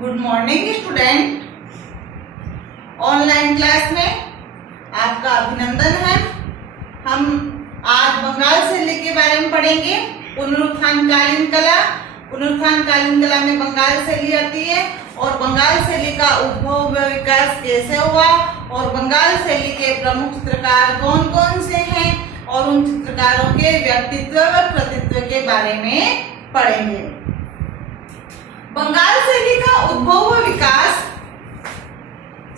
Good morning student. Online class में आपका अभिनंदन है। हम आज बंगाल शैली के बारे में पढ़ेंगे। पुनरुत्थानकालीन कला। पुनरुत्थानकालीन कला में बंगाल शैली आती है और बंगाल शैली का उद्भव व विकास कैसे हुआ और बंगाल शैली के प्रमुख चित्रकार कौन कौन से हैं और उन चित्रकारों के व्यक्तित्व व कृतित्व के बारे में पढ़ेंगे। बंगाल शैली का उद्भव व विकास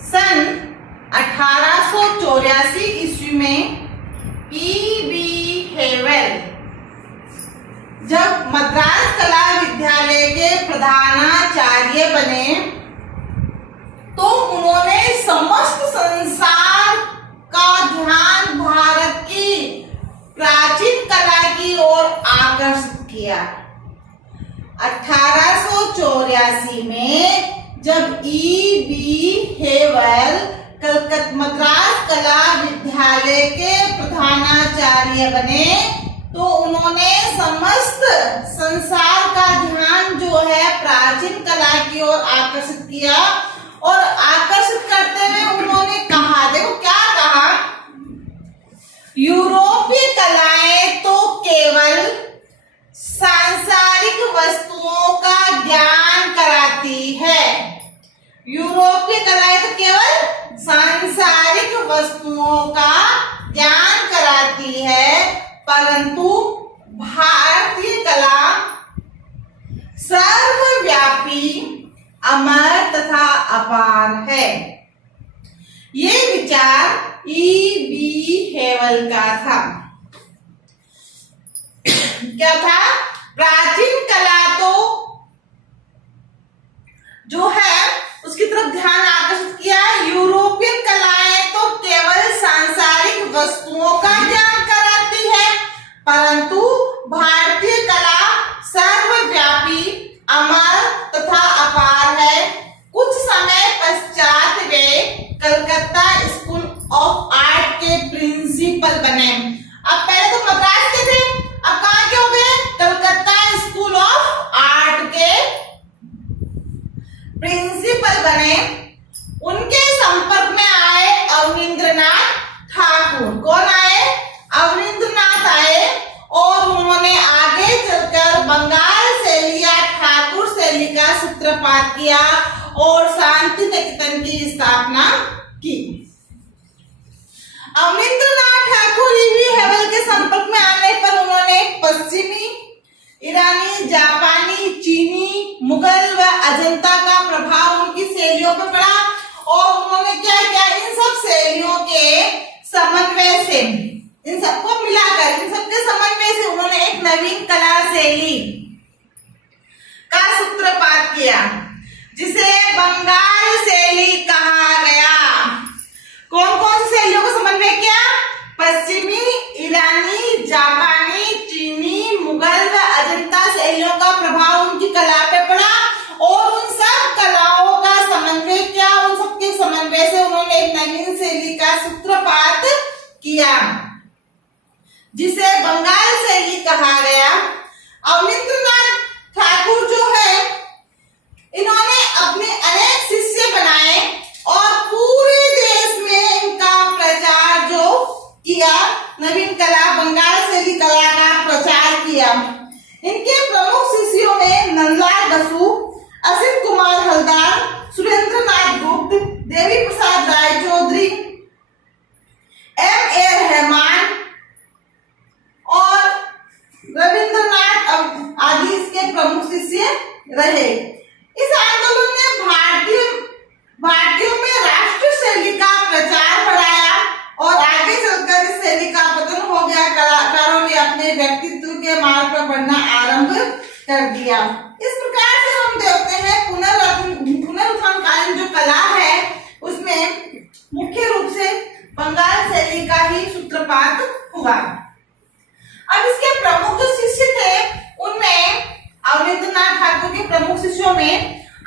सन 1884 ईस्वी में E.B. हेवेल जब मद्रास कला विद्यालय के प्रधानाचार्य बने तो उन्होंने समस्त संसार का ध्यान भारत की प्राचीन कला की ओर आकर्षित किया। 1884 में जब E.B. हेवेल कलकत्ता मद्रास कला विद्यालय के प्रधानाचार्य बने तो उन्होंने समस्त संसार का ध्यान जो है प्राचीन कला की ओर आकर्षित किया और आकर्षित करते हुए उन्होंने कहा, देखो क्या कहा, यूरोपीय कलाएं तो केवल सांसारिक वस्तुओं का ज्ञान कराती है। यूरोपीय कलाएं तो केवल सांसारिक वस्तुओं का ज्ञान कराती है, परंतु भारतीय कला सर्वव्यापी, अमर तथा अपार है। ये विचार E.B. हेवेल का था। क्या था? प्राचीन कला तो जो है उसकी तरफ ध्यान आकर्षित किया। यूरोपियन कलाएं तो केवल सांसारिक वस्तुओं का ज्ञान कराती है, परंतु भारतीय कला सर्वव्यापी, अमर तथा अपार है। कुछ समय पश्चात वे कलकत्ता स्कूल ऑफ आर्ट के प्रिंसिपल बने। अब पहले तो मद्रास के थे, अब कहाँ के हो गए? कलकत्ता स्कूल ऑफ आर्ट के प्रिंसिपल बने। उनके संपर्क में आए अवनींद्रनाथ ठाकुर। कौन आए? अवनींद्रनाथ आए और उन्होंने आगे चलकर बंगाल शैली या ठाकुर शैली का सूत्रपात किया और शांति निकेतन की स्थापना की। अवनींद्रनाथ ठाकुर E.B. हेवेल के संपर्क में आने पर उन्होंने पश्चिमी, ईरानी, जापानी, चीनी, मुगल व अजंता का प्रभाव उनकी शैलियों पर पड़ा और उन्होंने क्या किया, इन सब शैलियों के समन्वय से, इन सबको मिलाकर, इन सबके समन्वय से उन्होंने एक नवीन कला शैली का सूत्रपात किया जिसे बंगाल शैली कहा गया। कौन कौन सी शैलियों को समन्वय किया? पश्चिमी, ईरानी, जापानी, चीनी, मुगल व अजंता शैलियों का प्रभाव उनकी कला पे पड़ा और उन सब कलाओं का समन्वय किया। उन सबके समन्वय से उन्होंने एक नवीन शैली का सूत्रपात किया जिसे बंगाल शैली कहा गया। अवनींद्रनाथ ठाकुर जो है, इन्होंने अपने अनेक शिष्य बनाए और पूरे देश में इनका प्रचार जो किया, नवीन कला, बंगाल शैली कला का प्रचार किया। इनके प्रमुख शिष्यों में नंदलाल बसु, असित कुमार हलदार, सुरेंद्रनाथ गुप्त, देवी प्रसाद राय चौधरी, M.A. रहमान और रविंद्रनाथ आदि इसके प्रमुख शिष्य रहे। इस आंदोलन ने भारतीयों में राष्ट्रीय शैली का प्रचार बढ़ाया और आगे चलकर इस शैली का पतन हो गया। कलाकारों ने अपने व्यक्तित्व के मार्ग पर बढ़ना आरंभ कर दिया। इस प्रकार से हम देखते हैं पुनरुत्थानकालीन जो कला है उसमें मुख्य रूप से बंगाल शैली का ही सूत्रपात हुआ। अब इसके प्रमुख जो शिष्य थे उनमें अवनींद्रनाथ ठाकुर के प्रमुख शिष्यों में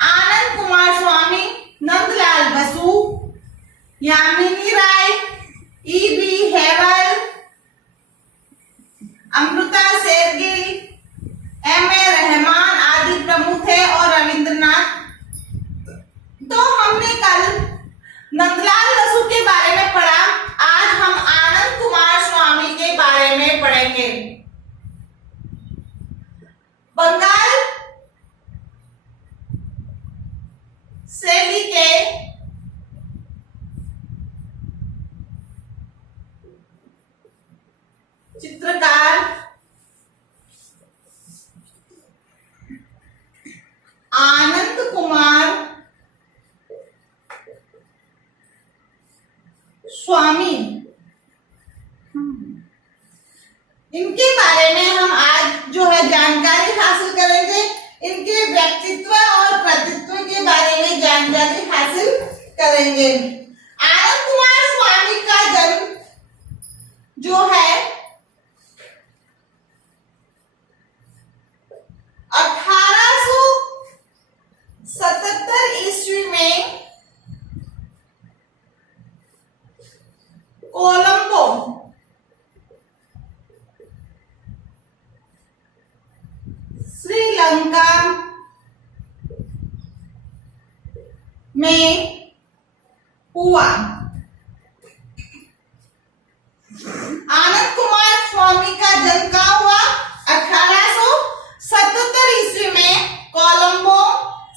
आनंद कुमार स्वामी, नंदलाल बसु, यामिनी राय, E.B. हेवेल, अमृता शेरगिल, M.A. रहमान आदि प्रमुख थे और रविंद्रनाथ बंगाल शैली के चित्रकार आनंद कुमार स्वामी, इनके बारे में हम आज जो है जानकारी हासिल करेंगे। इनके व्यक्तित्व और कृतित्व के बारे में जानकारी हासिल करेंगे। आनंद कुमार स्वामी का जन्म जो है 1877 ईस्वी में कोलंबो श्रीलंका में हुआ। आनंद कुमार स्वामी का जन्म कहाँ हुआ? 1877 ईस्वी में कोलंबो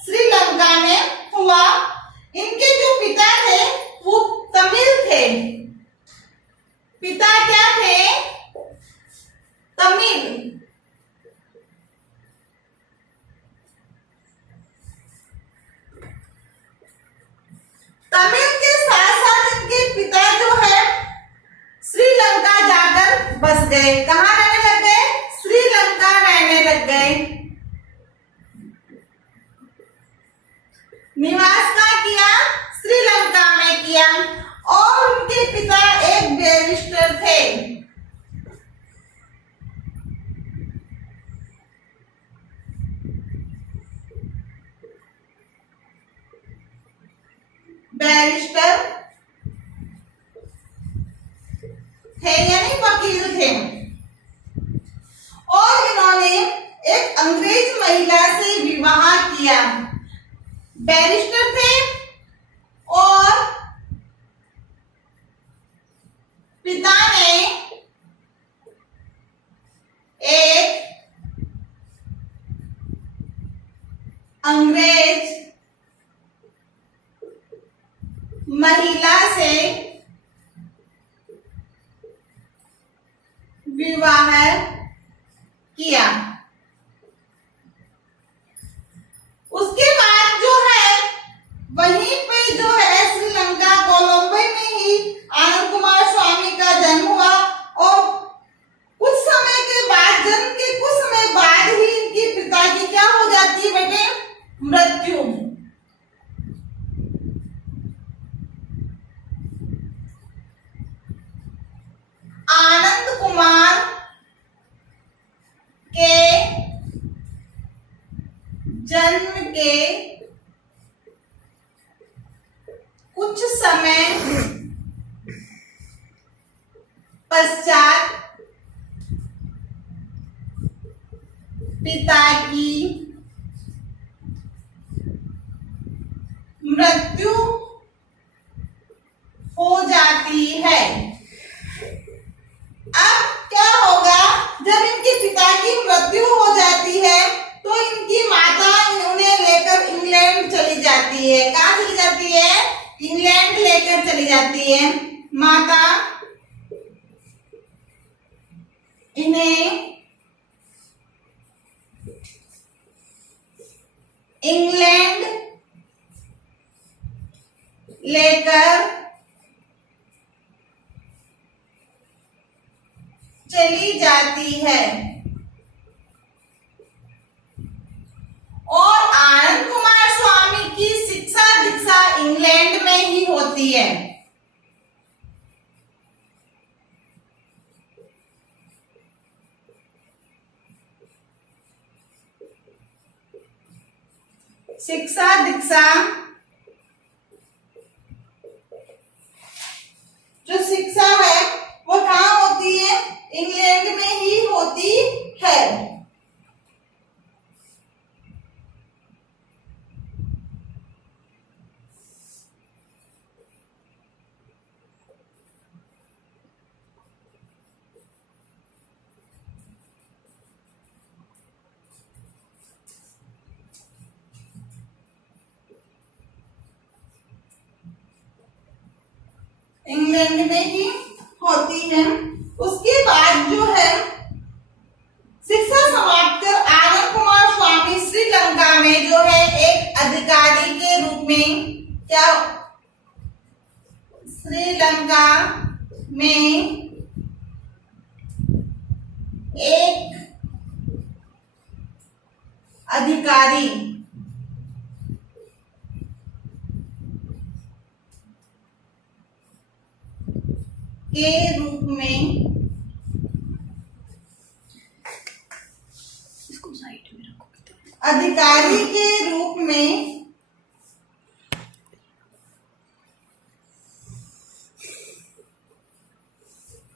श्रीलंका में हुआ। इनके जो पिता थे वो तमिल थे। पिता क्या थे? तमिल। तमिल के साथ साथ इनके पिता जो है श्रीलंका जाकर बस गए। कहाँ रहने लग गए? श्रीलंका रहने लग गए। निवास कहाँ किया? श्रीलंका में किया। और उनके पिता एक बैरिस्टर थे। बैरिस्टर थे यानी वकील थे। और इन्होंने एक अंग्रेज महिला से विवाह किया। बैरिस्टर थे और पिता ने एक अंग्रेज महिला से विवाह किया। उसके बाद जो है वहीं पे जो है श्रीलंका कोलंबो में ही आनंद कुमार स्वामी का जन्म हुआ। और कुछ समय के बाद, जन्म के कुछ समय बाद ही इनके पिता की क्या हो जाती है बेटे? मृत्यु। आनंद कुमार के जन्म के कुछ समय पश्चात पिता की मृत्यु हो जाती है। अब क्या होगा? जब इनके पिता की मृत्यु हो जाती है तो इनकी माता उन्हें लेकर इंग्लैंड चली जाती है। कहाँ चली जाती है? इंग्लैंड लेकर चली जाती है। माता इन्हें इंग्लैंड लेकर चली जाती है। और आनंद कुमार स्वामी की शिक्षा दीक्षा इंग्लैंड में ही होती है। शिक्षा दीक्षा जो शिक्षा है वो कहाँ होती है? इंग्लैंड में ही होती है। इंग्लैंड में ही होती है। उसके बाद जो है शिक्षा समाप्त कर आनंद कुमार स्वामी श्रीलंका में जो है एक अधिकारी के रूप में, क्या श्रीलंका में एक अधिकारी के रूप में, इसको साइड में रखो, अधिकारी के रूप में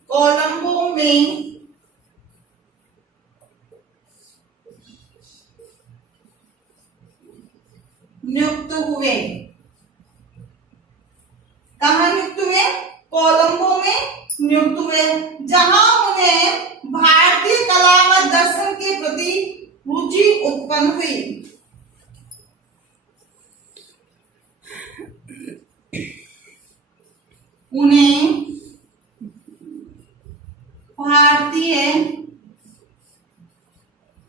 कोलंबो में नियुक्त हुए। कहाँ नियुक्त हुए? कोलंबो में नियुक्त हुए, जहां उन्हें भारतीय कला व दर्शन के प्रति रुचि उत्पन्न हुई। उन्हें भारतीय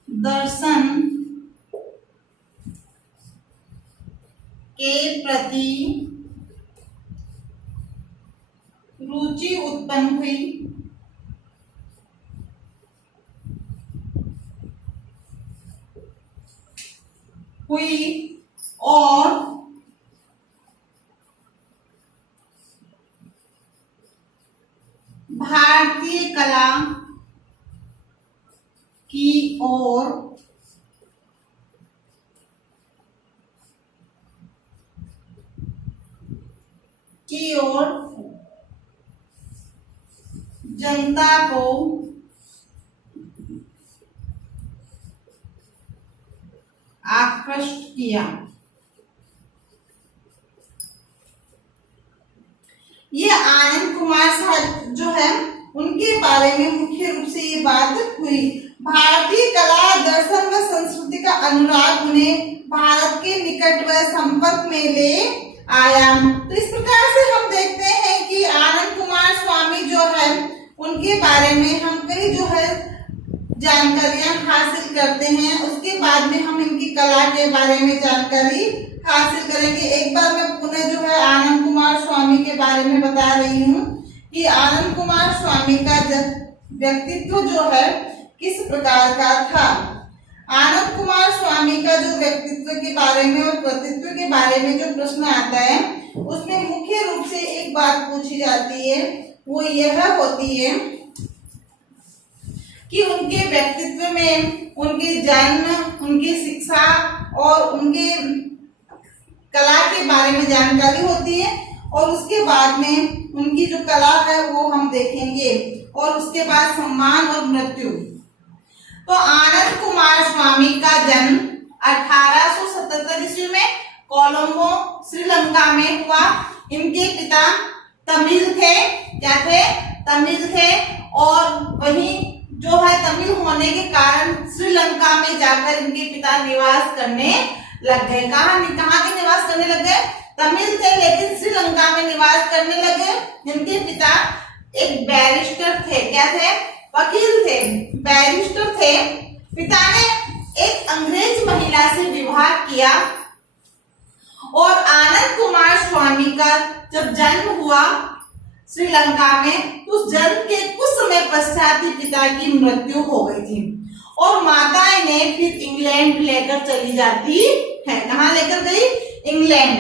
दर्शन के प्रति रुचि उत्पन्न हुई और भारतीय कला की ओर जनता को आकृष्ट किया। ये आनंद कुमार साहब जो है उनके बारे में मुख्य रूप से ये बात हुई। भारतीय कला दर्शन व संस्कृति का अनुराग उन्हें भारत के निकट व संपर्क में ले आया। तो इस प्रकार से हम देखते हैं कि आनंद कुमार स्वामी जो है उनके बारे में हम कई जो है जानकारियां हासिल करते हैं। उसके बाद में हम इनकी कला के बारे में जानकारी हासिल करेंगे। एक बार मैं पुनः जो है आनंद कुमार स्वामी के बारे में बता रही हूँ कि आनंद कुमार स्वामी का व्यक्तित्व जो है किस प्रकार का था। आनंद कुमार स्वामी का जो व्यक्तित्व के बारे में और कृतित्व के बारे में जो प्रश्न आता है उसमें मुख्य रूप से एक बात पूछी जाती है, वो यह होती है कि उनके व्यक्तित्व में उनके जन्म, उनकी शिक्षा और उनके कला के बारे में जानकारी होती है और उसके बाद में उनकी जो कला है वो हम देखेंगे और उसके बाद सम्मान और मृत्यु। तो आनंद कुमार स्वामी का जन्म 1877 ईस्वी में कोलंबो श्रीलंका में हुआ। इनके पिता तमिल थे, क्या थे? तमिल थे और वहीं जो है तमिल होने के कारण श्रीलंका में जाकर इनके पिता निवास करने लग गए। कहाँ के निवास करने लग गए? तमिल थे लेकिन श्रीलंका में निवास करने लगे। इनके पिता एक बैरिस्टर थे, क्या थे? वकील थे, बैरिस्टर थे। पिता ने एक अंग्रेज महिला से विवाह किया और आनंद कुमार स्वामी का जब जन्म हुआ श्रीलंका में, उस जन्म के कुछ समय पश्चात ही पिता की मृत्यु हो गई थी और माता ने फिर इंग्लैंड लेकर चली जाती है। कहाँ लेकर गई? इंग्लैंड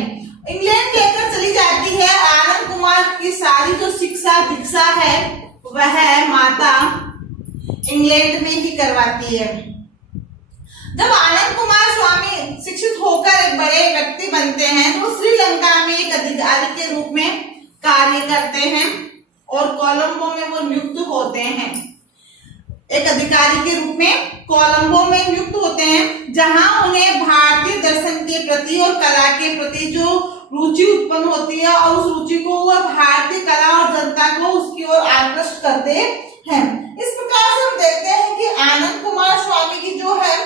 लेकर चली जाती है। आनंद कुमार की सारी जो शिक्षा दीक्षा है वह माता इंग्लैंड में ही करवाती है। जब आनंद कुमार स्वामी शिक्षित होकर एक बड़े व्यक्ति बनते हैं तो श्रीलंका में एक अधिकारी के रूप में कार्य करते हैं और कोलंबो में वो नियुक्त होते हैं। एक अधिकारी के रूप में कोलंबो में नियुक्त होते हैं, जहां उन्हें भारतीय दर्शन के प्रति और कला के प्रति जो रुचि उत्पन्न होती है और उस रुचि को वह भारतीय कला और जनता को उसकी ओर आकृष्ट करते हैं। इस प्रकार से हम देखते हैं कि आनंद कुमार स्वामी की जो है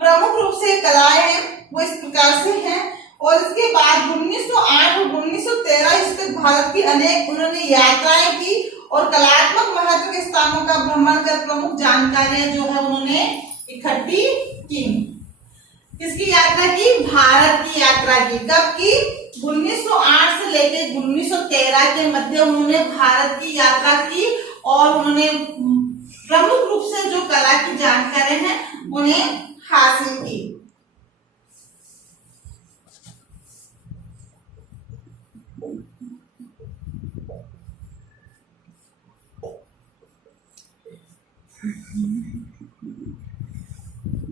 प्रमुख रूप से कलाएं हैं वो इस प्रकार से हैं। और इसके बाद 1908 और 1913 ईस्वी तक भारत की अनेक उन्होंने यात्राएं की और कलात्मक महत्व के स्थानों का भ्रमण कर प्रमुख जानकारियां जो है उन्होंने इकट्ठी की। किसकी यात्रा की? भारत की यात्रा की। कब की? 1908 से लेकर 1913 के मध्य उन्होंने भारत की यात्रा की और उन्होंने प्रमुख रूप से जो कला की जानकारी है उन्हें हासिल की।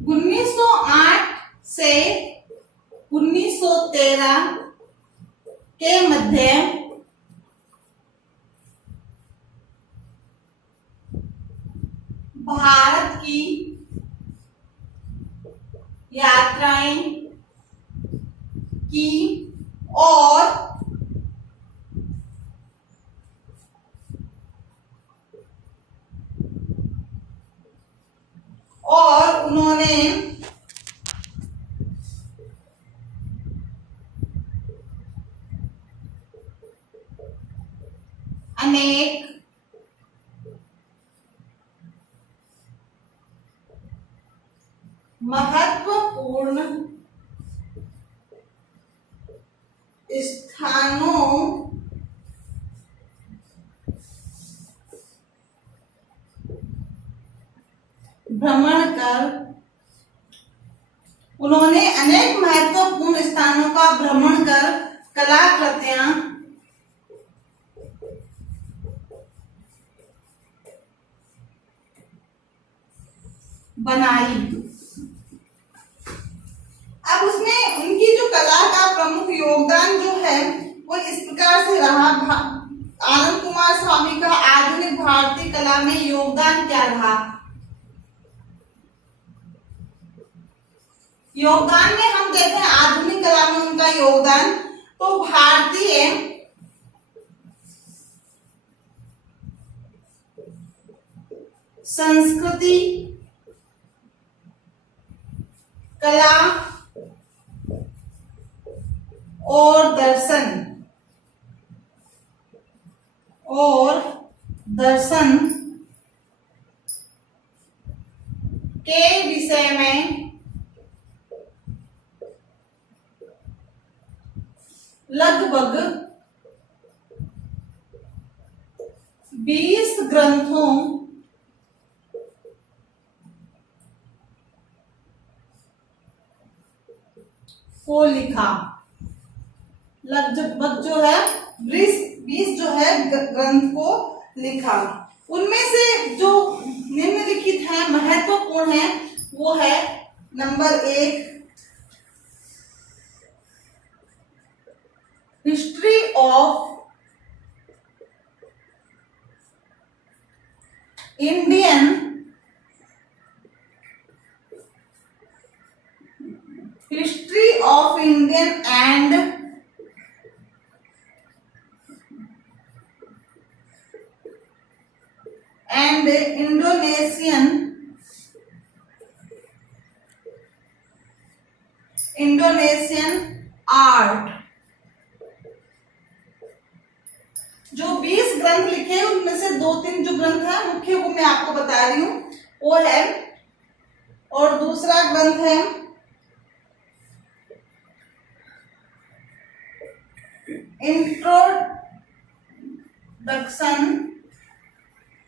उन्नीस सौ 8 से 1913 के मध्य भारत की यात्राएं की और उन्होंने अनेक महत्वपूर्ण स्थानों भ्रमण कर उन्होंने अनेक महत्वपूर्ण स्थानों का भ्रमण कर कलाकृतियां बनाई। अब उसमें उनकी जो कला का प्रमुख योगदान जो है वो इस प्रकार से रहा। आनंद कुमार स्वामी का आधुनिक भारतीय कला में योगदान क्या रहा? योगदान में हम देखें आधुनिक कला में उनका योगदान, तो भारतीय संस्कृति, कला और दर्शन के विषय में लगभग 20 ग्रंथों को लिखा। लगभग जो है 20 जो है ग्रंथ को लिखा। उनमें से जो निम्नलिखित है महत्वपूर्ण है वो है number 1 history of Indian and Indonesian art। जो 20 ग्रंथ लिखे उनमें से 2-3 जो ग्रंथ है मुख्य वो मैं आपको बता रही हूं वो है, और दूसरा ग्रंथ है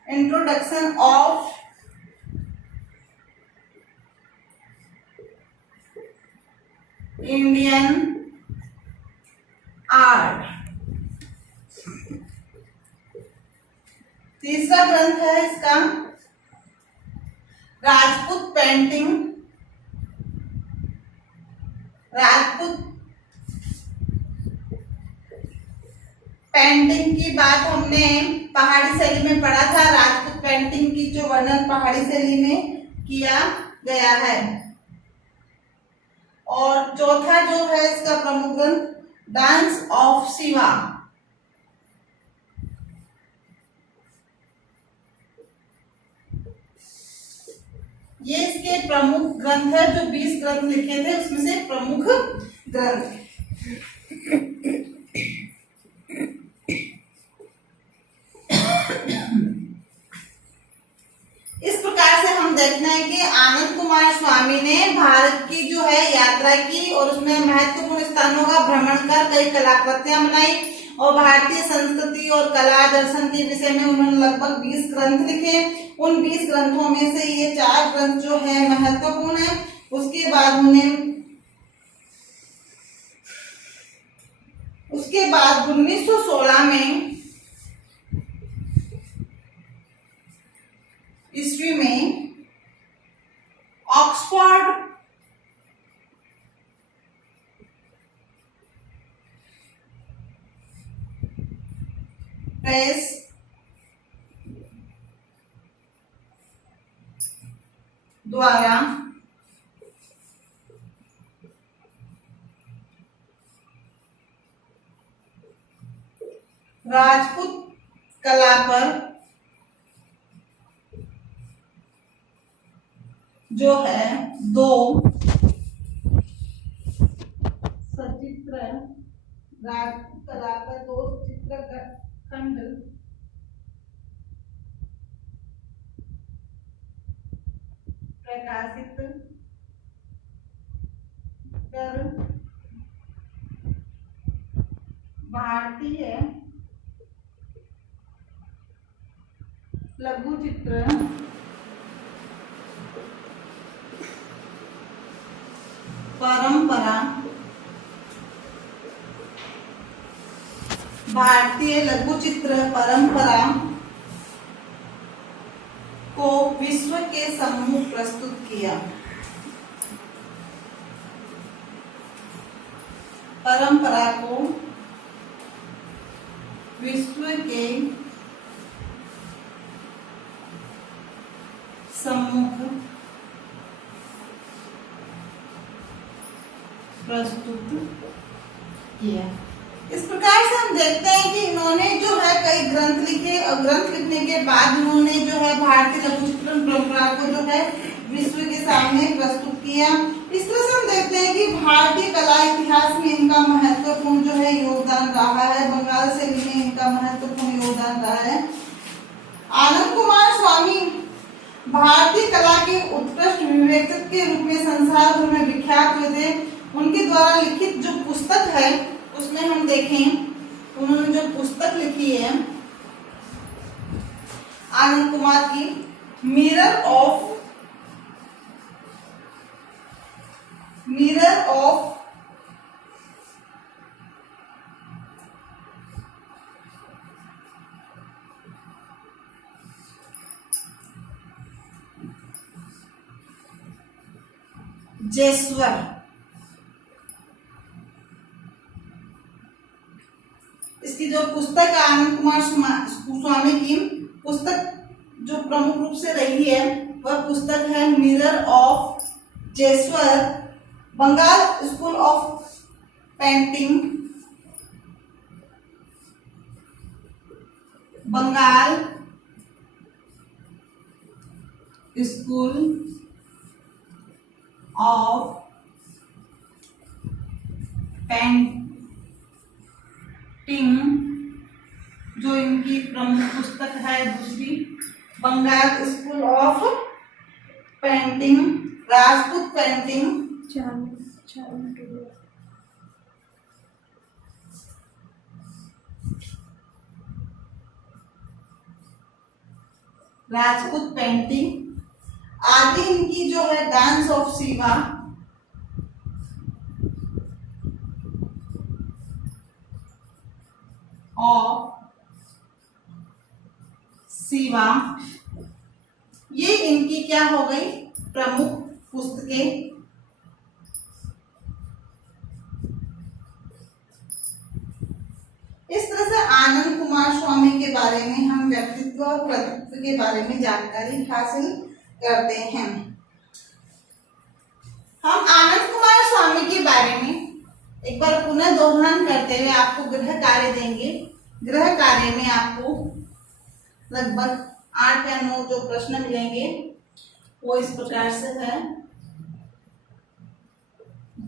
इंट्रोडक्शन ऑफ इंडियन आर्ट। तीसरा ग्रंथ है इसका राजपूत पेंटिंग की बात हमने पहाड़ी शैली में पढ़ा था। राजपूत पेंटिंग की जो वर्णन पहाड़ी शैली में किया गया है। और चौथा जो है इसका प्रमुख ग्रंथ डांस ऑफ शिवा। ये इसके प्रमुख ग्रंथ है, जो 20 ग्रंथ लिखे थे उसमें से प्रमुख ग्रंथ। इस प्रकार से हम देखते हैं कि आनंद कुमार स्वामी ने भारत की जो है यात्रा की और उसमें महत्वपूर्ण स्थानों का भ्रमण कर कई कलाकृतियां बनाई और भारतीय संस्कृति और कला दर्शन के विषय में उन्होंने लगभग 20 ग्रंथ लिखे। उन 20 ग्रंथों में से ये 4 ग्रंथ जो है महत्वपूर्ण है। उसके बाद 1916 में ईस्वी में ऑक्सफोर्ड प्रेस द्वारा राजपूत कला पर जो है 2 सचित्र राजपूत कला पर 2 सचित्र खंड प्रकाशित कर भारतीय लघु चित्र परंपरा भारतीय लघु चित्र परंपरा को विश्व के सम्मुख प्रस्तुत किया। परंपरा को विश्व के सम्मुख प्रस्तुत किया। इस प्रकार से हम देखते हैं कि इन्होंने जो है कई ग्रंथ लिखे और ग्रंथ लिखने के बाद इन्होंने जो है भारतीय लघु चित्रण परंपरा को जो है विश्व के सामने प्रस्तुत किया। इस तरह से हम देखते हैं कि भारतीय कला इतिहास में इनका महत्वपूर्ण जो है योगदान रहा है। बंगाल शैली में इनका महत्वपूर्ण योगदान रहा है। आनंद कुमार स्वामी भारतीय कला के उत्कृष्ट विवेचक के रूप में संसार भर में विख्यात हुए थे। उनके द्वारा लिखित जो पुस्तक है उसमें हम देखें उन्होंने जो पुस्तक लिखी है आनंद कुमार की मिरर ऑफ जेस्वर। इसकी जो पुस्तक है आनंद कुमार स्वामी की पुस्तक जो प्रमुख रूप से रही है वह पुस्तक है mirror of gesture, Bengal school of painting, Bengal school of painting, जो इनकी प्रमुख पुस्तक है दूसरी, Bengal school of painting, Rajput painting, Rajput painting आदि इनकी जो है डांस ऑफ शिवा, ये इनकी क्या हो गई प्रमुख पुस्तकें। इस तरह से आनंद कुमार स्वामी के बारे में हम व्यक्तित्व और कृतित्व के बारे में जानकारी हासिल करते हैं। हम आनंद कुमार स्वामी के बारे में एक बार पुनः दोहरान करते हुए आपको गृह कार्य देंगे। गृह कार्य में आपको लगभग 8 या 9 जो प्रश्न मिलेंगे वो इस प्रकार से है।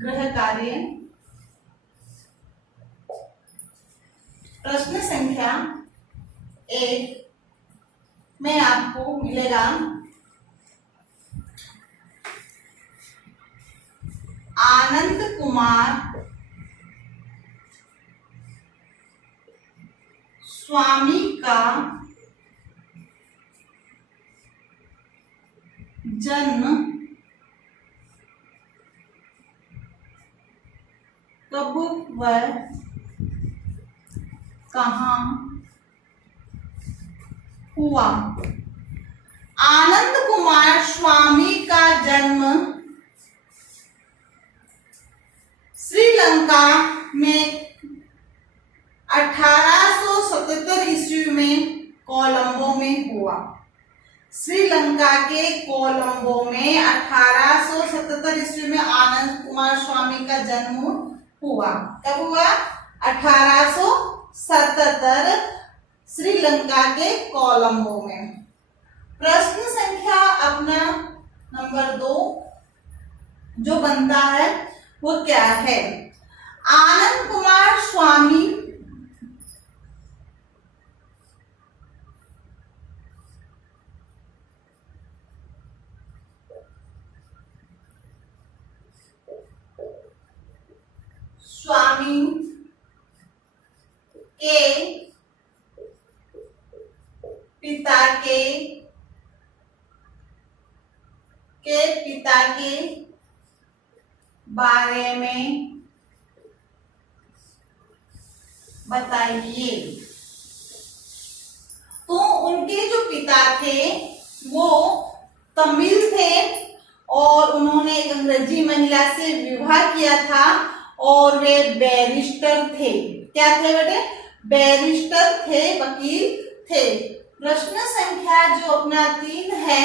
गृह कार्य प्रश्न संख्या 1 में आपको मिलेगा आनंद कुमार स्वामी का जन्म कब व कहाँ हुआ। आनंद कुमार स्वामी का जन्म श्रीलंका में 1877 ईस्वी में कोलंबो में हुआ। श्रीलंका के कोलंबो में 1877 ईस्वी में आनंद कुमार स्वामी का जन्म हुआ। कब हुआ? 1877 श्रीलंका के कोलंबो में। प्रश्न संख्या अपना नंबर 2 जो बनता है वो क्या है? आनंद कुमार स्वामी के पिता के बारे में बताइए। तो उनके जो पिता थे वो तमिल थे और उन्होंने एक अंग्रेजी महिला से विवाह किया था और वे बैरिस्टर थे। क्या थे बेटे? बैरिस्टर थे, वकील थे। प्रश्न संख्या जो अपना 3 है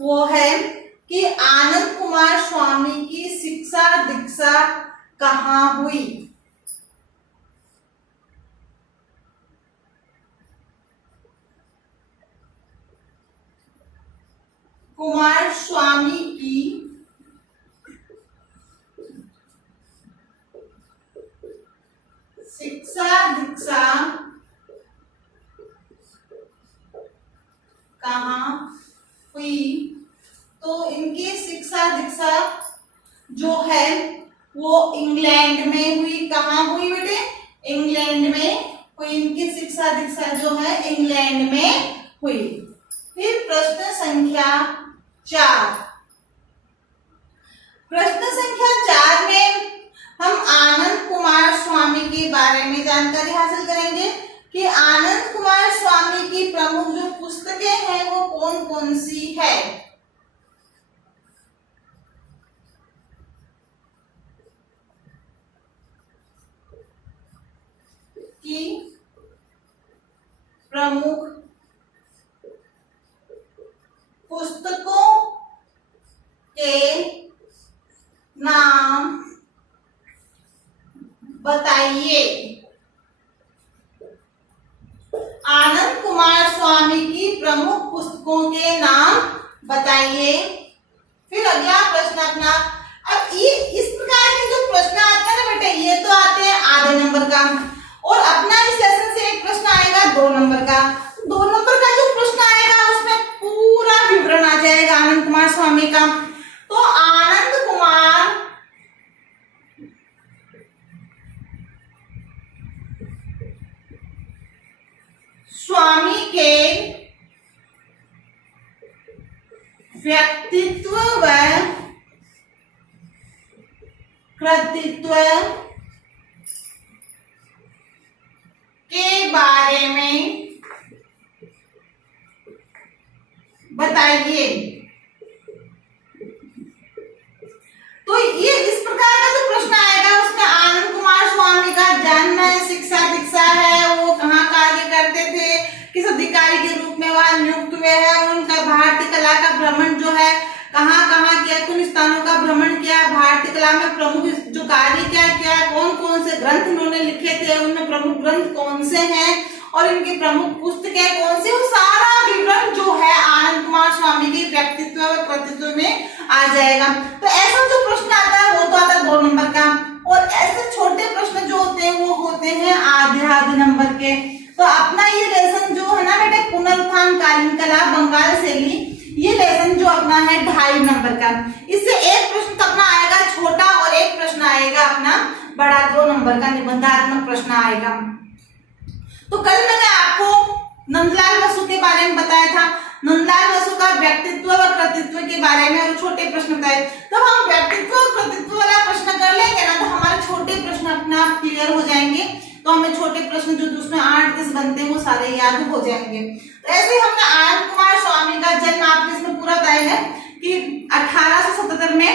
वो है कि आनंद कुमार स्वामी की शिक्षा दीक्षा कहाँ हुई? कुमार स्वामी की शिक्षा दीक्षा कहाँ हुई? तो इनकी शिक्षा दीक्षा जो है वो इंग्लैंड में हुई। कहाँ हुई बेटे? इंग्लैंड में हुई। इनकी शिक्षा दीक्षा जो है इंग्लैंड में हुई। फिर प्रश्न संख्या 4। प्रश्न संख्या 4 में हम आनंद कुमार स्वामी के बारे में जानकारी हासिल करेंगे कि आनंद कुमार स्वामी की प्रमुख जो पुस्तकें हैं वो कौन कौन सी है। कि प्रमुख पुस्तकों के नाम बताइए। आनंद कुमार स्वामी की प्रमुख पुस्तकों के नाम बताइए। फिर अगला प्रश्न अपना, अब ये इस प्रकार के जो प्रश्न आते हैं ना बेटे, ये तो आते हैं आधे नंबर का, और अपना इस लेसन से एक प्रश्न आएगा 2 नंबर का। 2 नंबर का जो प्रश्न आएगा उसमें पूरा विवरण आ जाएगा आनंद कुमार स्वामी का। तो आनंद कुमार स्वामी के व्यक्तित्व व कृतित्व के बारे में बताइए। तो ये इस प्रकार का जो प्रश्न आएगा उसमें आनंद कुमार स्वामी का जन्म है, शिक्षा दीक्षा है, वो कहाँ कार्य करते थे, किस अधिकारी के रूप में वह नियुक्त हुए हैं, उनका भारतीय कला का भ्रमण जो है कहाँ कहाँ किया, किन स्थानों का भ्रमण किया, भारतीय कला में प्रमुख जो कार्य क्या किया, कौन कौन से ग्रंथ उन्होंने लिखे थे, उनमें प्रमुख ग्रंथ कौन से हैं और इनकी प्रमुख पुस्तकें कौन सी, वो सारा विवरण जो है आनंद कुमार स्वामी के व्यक्तित्व और कृतित्व में आ जाएगा। तो ऐसा जो प्रश्न आता है वो तो आता है 2 नंबर का, और ऐसे छोटे प्रश्न जो होते हैं वो होते हैं आधे नंबर के। के। तो अपना ये लेसन जो है ना बेटे, पुनरुत्थान कालीन कला बंगाल शैली, ये लेसन जो अपना है 2.5 नंबर का। इससे एक प्रश्न तो अपना आएगा छोटा और एक प्रश्न आएगा अपना बड़ा, 2 नंबर का निबंधात्मक प्रश्न आएगा। तो कल मैंने आपको नंदलाल बसु के बारे में बताया था, नंदलाल बसु का व्यक्तित्व व कृतित्व के बारे में और छोटे प्रश्न बताए। तो हम व्यक्तित्व और कृतित्व वाला प्रश्न कर लेंगे ना, तो हमारे छोटे प्रश्न अपने आप क्लियर हो जाएंगे। तो हमें छोटे प्रश्न जो उसमें 8-10 बनते हैं वो सारे याद हो जाएंगे। तो ऐसे ही हमने आनंद कुमार स्वामी का जन्म आपके इसमें पूरा तय है कि 1877 में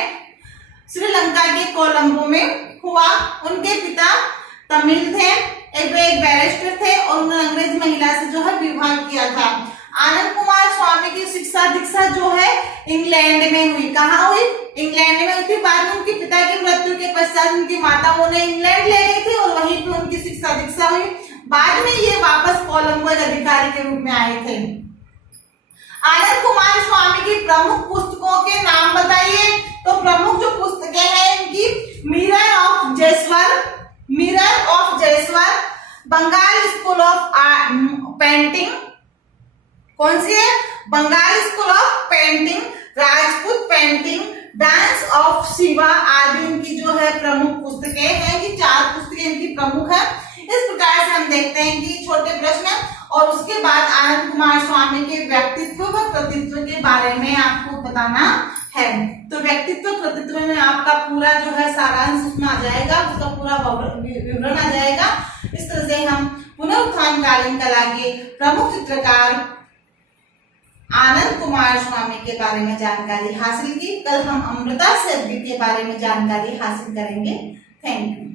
श्रीलंका के कोलंबो में हुआ। उनके पिता तमिल थे, एक बैरिस्टर थे और उन्होंने अंग्रेज महिला से जो है विवाह किया था। आनंद कुमार स्वामी की शिक्षा दीक्षा जो है इंग्लैंड में हुई। कहाँ हुई? इंग्लैंड में हुई थी। बाद में उनके पिता की मृत्यु के पश्चात उनकी माता उन्हें इंग्लैंड ले गई थी और वहीं पर उनकी शिक्षा दीक्षा हुई। बाद में ये वापस कोलंबो एक अधिकारी के रूप में आए थे। आनंद कुमार स्वामी की प्रमुख पुस्तकों के नाम बताइए। तो प्रमुख जो पुस्तकें हैं इनकी, mirror of Jayaswal, Bengal school of painting, कौन सी है? Bengal school of painting, Rajput painting, dance of Shiva आदि इनकी जो है प्रमुख पुस्तकें हैं। कि 4 पुस्तकें इनकी प्रमुख है। इस प्रकार से हम देखते हैं कि छोटे प्रश्न और उसके बाद आनंद कुमार स्वामी के व्यक्तित्व व कृतित्व के बारे में आपको बताना है। तो व्यक्तित्व कृतित्व में आपका पूरा जो है सारांश उसमें आ जाएगा, उसका पूरा विवरण आ जाएगा। इस तरह से हम पुनरुत्थान कालीन कला के प्रमुख चित्रकार आनंद कुमार स्वामी के बारे में जानकारी हासिल की। कल हम अमृता शेरगिल के बारे में जानकारी हासिल करेंगे। Thank you.